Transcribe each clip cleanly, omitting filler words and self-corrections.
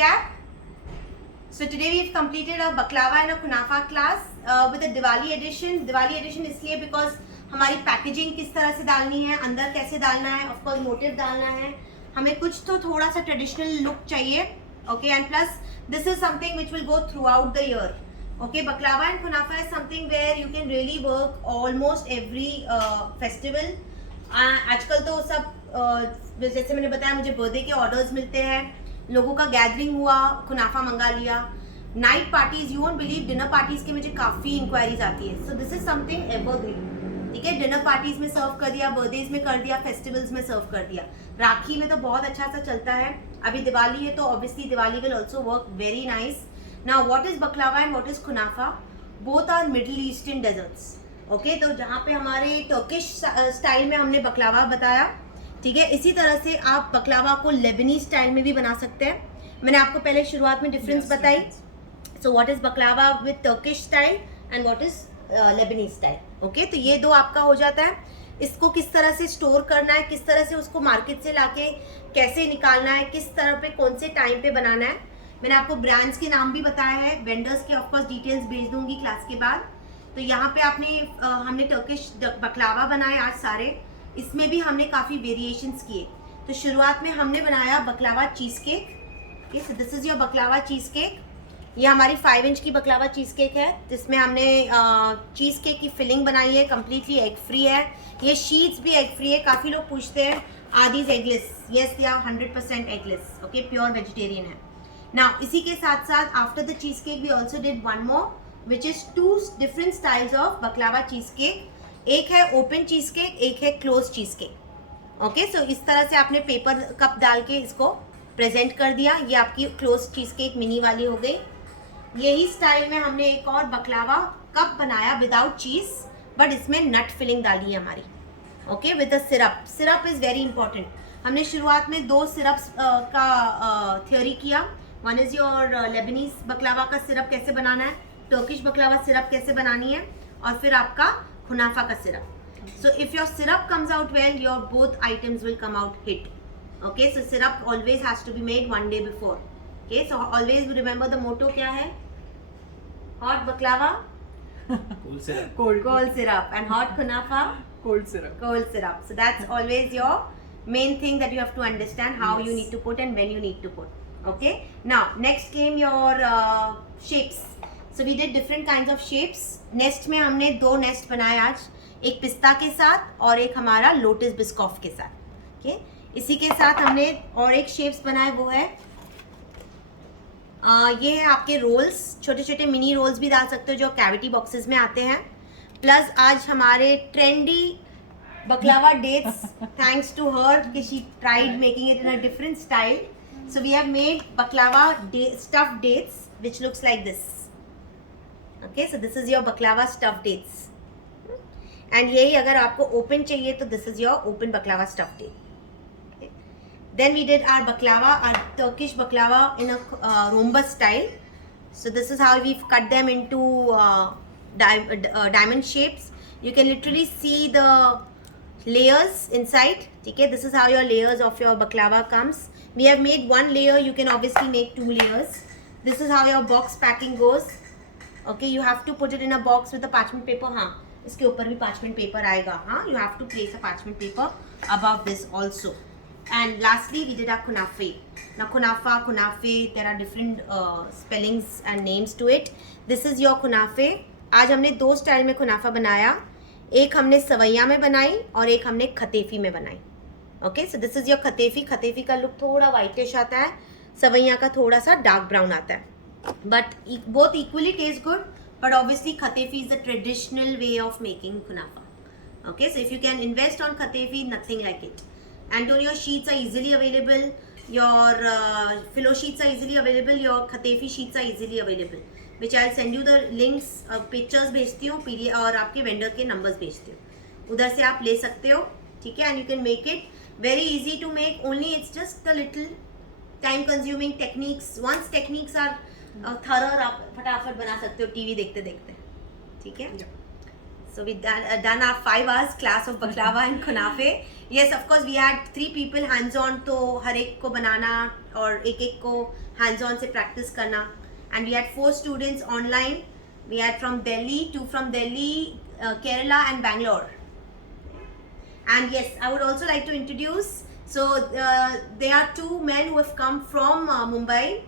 recap. So today we've completed a baklava and a kunafa class with a Diwali edition. Diwali edition इसलिए because हमारी packaging किस तरह से डालनी है, अंदर कैसे डालना है, ऑफ कोर्स मोटिव डालना है, हमें कुछ तो थोड़ा सा ट्रेडिशनल लुक चाहिए. Okay, and plus this is something which will go through out the year. Okay, baklava and kunafa is something where you can really work almost every festival. आजकल तो सब जैसे मैंने बताया, मुझे बर्थडे के ऑर्डर्स मिलते हैं, लोगों का गैदरिंग हुआ, कुनाफा मंगा लिया. Night parties, you won't believe, dinner parties के मुझे काफ़ी इंक्वायरीज आती है. सो दिस इज समथिंग एवरग्रीन. ठीक है, डिनर पार्टीज में सर्व कर दिया, बर्थडेज में कर दिया, फेस्टिवल्स में सर्व कर दिया. राखी में तो बहुत अच्छा सा चलता है. अभी दिवाली है तो obviously Diwali will also work very nice. Now what is baklava and what is kunafa? Both are Middle Eastern desserts. Okay, तो जहाँ पे हमारे टर्किश स्टाइल में हमने बकलावा बताया, ठीक है, इसी तरह से आप बकलावा को लेबनीज स्टाइल में भी बना सकते हैं. मैंने आपको पहले शुरुआत में डिफरेंस बताई. So what is बकलावा with Turkish style and what is Lebanese style. Okay, तो ये दो आपका हो जाता है. इसको किस तरह से स्टोर करना है, किस तरह से उसको मार्केट से लाके कैसे निकालना है, किस तरह पे कौन से टाइम पे बनाना है, मैंने आपको ब्रांड्स के नाम भी बताया है. वेंडर्स के ऑफकोर्स डिटेल्स भेज दूंगी क्लास के बाद. तो यहाँ पे हमने टर्किश बकलावा बनाए आज सारे. इसमें भी हमने काफ़ी वेरिएशंस किए. तो शुरुआत में हमने बनाया बकलावा cheesecake. Okay, so this is your बकलावा cheese cake. ये हमारी 5 इंच की बकलावा चीज़ केक है, जिसमें हमने चीज़ केक की फिलिंग बनाई है, कम्प्लीटली एग फ्री है. ये शीट्स भी एग फ्री है. काफ़ी लोग पूछते हैं are these eggless? Yes, they are 100% eggless. Okay, pure vegetarian है. नाउ इसी के साथ साथ after the cheesecake we also did one more which is 2 different styles of baklava cheesecake. एक है ओपन चीज़ केक, एक है close cheesecake. Okay, so इस तरह से आपने पेपर कप डाल के इसको प्रेजेंट कर दिया. ये आपकी क्लोज चीज़ केक मिनी वाली हो गई. यही स्टाइल में हमने एक और बकलावा कप बनाया विदाउट चीज़, बट इसमें नट फिलिंग डाली है हमारी. Okay, with the syrup. Syrup is very important. हमने शुरुआत में 2 सिरप्स का थियोरी किया. वन इज़ योर लेबनीज बकलावा का सिरप कैसे बनाना है, टर्किश बकलावा सिरप कैसे बनानी है, और फिर आपका कुनाफा का syrup. So if your syrup comes out well, your both items will come out hit. Okay, so syrup always has to be made 1 day before. Okay, so always remember the motto क्या है? Hot baklava cold syrup and hot kunafa cold syrup. So that's always your main thing that you have to understand how you need to put and when you need to put. Okay, now next came your shapes. So we did different kinds of shapes. Nest में हमने 2 nest बनाए आज, एक पिस्ता के साथ और एक हमारा लोटस बिस्कॉफ के साथ. ओके, इसी के साथ हमने और एक शेप्स बनाए, वो है ये है आपके रोल्स. छोटे छोटे मिनी रोल्स भी डाल सकते हो जो कैविटी बॉक्सेस में आते हैं. प्लस आज हमारे trendy baklava dates, thanks to her कि she tried making it in a different style. So we have made baklava stuffed dates which looks like this. Okay, so this is your baklava stuffed dates. And यही अगर आपको open चाहिए तो this is your open baklava stuffed date. Then we did our baklava, our Turkish baklava in a rhombus style. So this is how we've cut them into diamond shapes. You can literally see the layers inside. Okay, this is how your layers of your baklava comes. We have made 1 layer. You can obviously make 2 layers. This is how your box packing goes. Okay, you have to put it in a box with a parchment paper. हाँ, इसके ऊपर भी parchment paper आएगा. हाँ, you have to place a parchment paper above this also. And lastly, we did our kunafe. Now kunafa, kunafe, there are different spellings and names to it. This is your kunafe. आज हमने 2 style में कुनाफा बनाया. एक हमने सवैया में बनाई और एक हमने खतेफी में बनाई. Okay, so this is your kataifi. Kataifi का लुक थोड़ा वाइटिश आता है, सवैया का थोड़ा सा डार्क ब्राउन आता है. But both equally taste good, but obviously kataifi is the traditional way of making kunafa. Okay, so if you can invest on kataifi, nothing like it. Antonio sheets are easily available. Your philo sheets are easily available. Your Khatefi sheets are easily available. Which I'll send you the links. Pictures भेजती हूँ, PDF और आपके vendor के numbers भेजती हूँ. उधर से आप ले सकते हो. ठीक है, and you can make it very easy to make. Only it's just a little time consuming techniques. Once techniques are thorough, आप फटाफट बना सकते हो TV देखते देखते. ठीक है. So we done our 5 hours class of baklava and kunafe. Yes, of course we had 3 people hands on, तो हर एक को बनाना और एक एक को हैंड्स ऑन से प्रैक्टिस करना. And we had 4 students online. We had from Delhi, 2 from Delhi, Kerala and Bangalore. And yes, I would also like to introduce, so there are 2 men who have come from Mumbai.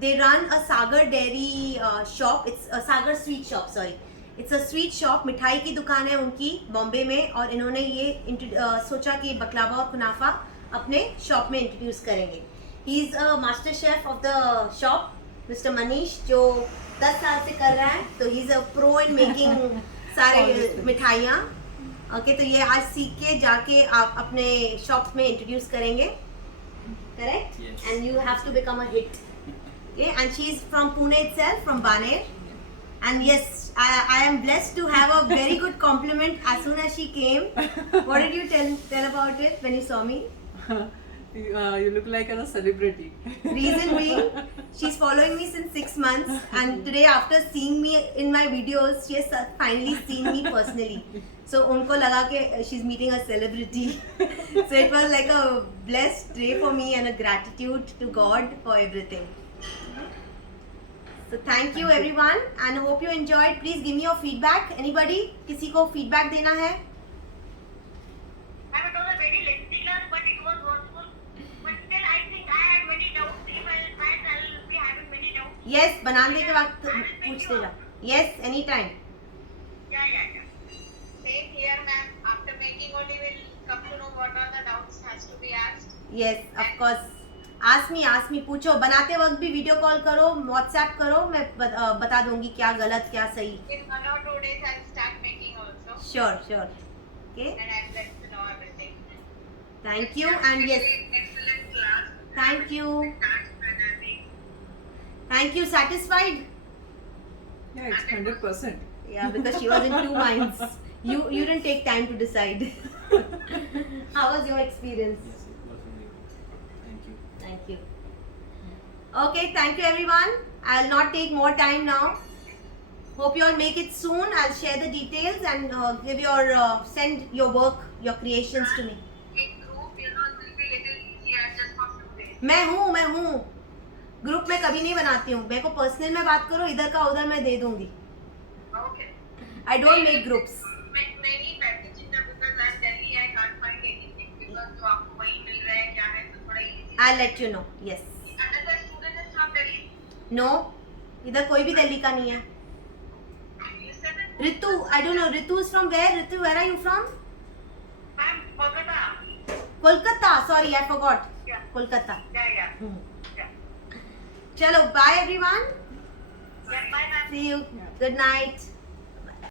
They run a Sagar Dairy shop. It's a Sagar Sweet Shop, sorry. It's a sweet shop. मिठाई की दुकान है उनकी बॉम्बे में, और इन्होंने ये सोचा कि बकलावा और कुनाफा अपने शॉप में इंट्रोड्यूस करेंगे. He is a master chef of the shop, mister Manish, जो 10 साल से कर रहा है. तो he is a pro in making सारे मिठाइयाँ. ओके, तो ये आज सीख के जाके आप अपने शॉप में इंट्रोड्यूस करेंगे, correct? And you have to become a hit. Okay, and she is from Pune itself, from Baner. And yes, I am blessed to have a very good compliment as soon as she came. What did you tell about it when you saw me? You look like a celebrity. Reason being, she's following me since 6 months, and today after seeing me in my videos, she has finally seen me personally. So उनको लगा कि she's meeting a celebrity. So it was like a blessed day for me and a gratitude to God for everything. So thank you everyone and hope you enjoyed. Please give me your feedback. Anybody? किसी को feedback देना है? I was a very lengthy class, but it was worthwhile. But still, I think I had many doubts. If I tried, I will be having many doubts. Yes, बनाने के वक्त पूछते जाओ. Yes, anytime. Yeah. Same here, ma'am. After making only, we'll come to know what are the doubts has to be asked. Yes, of course. Ask me, पूछो. बनाते वक्त भी video call करो, व्हाट्सएप करो, मैं बता दूंगी क्या गलत क्या सही. In 1 or 2 days, I'll start making also. Sure. Okay. And I'd like to know everything. Thank you and yes, Excellent class. thank you. That's dynamic. Thank you. Satisfied? Yeah, it's 100%. Yeah, because she was in 2 minds. You didn't take time to decide. How was your experience? Yes, it was really good. Thank you. Thank you. Okay, thank you everyone. I'll not take more time now. Hope you all make it soon. I'll share the details and give your send your work, your creations to me. In group, will be little easier just for few days. मैं हूँ. Group में कभी नहीं बनाती हूँ. मेरे को personal में बात करो, इधर का उधर मैं दे दूंगी. Okay. I don't make groups. Many packaging because at Delhi I can't find anything because जो आपको वही मिल रहा है क्या है तो थोड़ा easy. I'll let you know. Yes. Another student is from Delhi. No. इधर कोई भी दिल्ली का नहीं है. You said it. Ritu, I don't know. Ritu is from where? Ritu, where are you from? I'm Kolkata. Kolkata. Sorry, I forgot. Yeah. Kolkata. Yeah. Hmm. चलो, bye everyone. Yeah, bye, ma'am. See you. Yeah. Good night.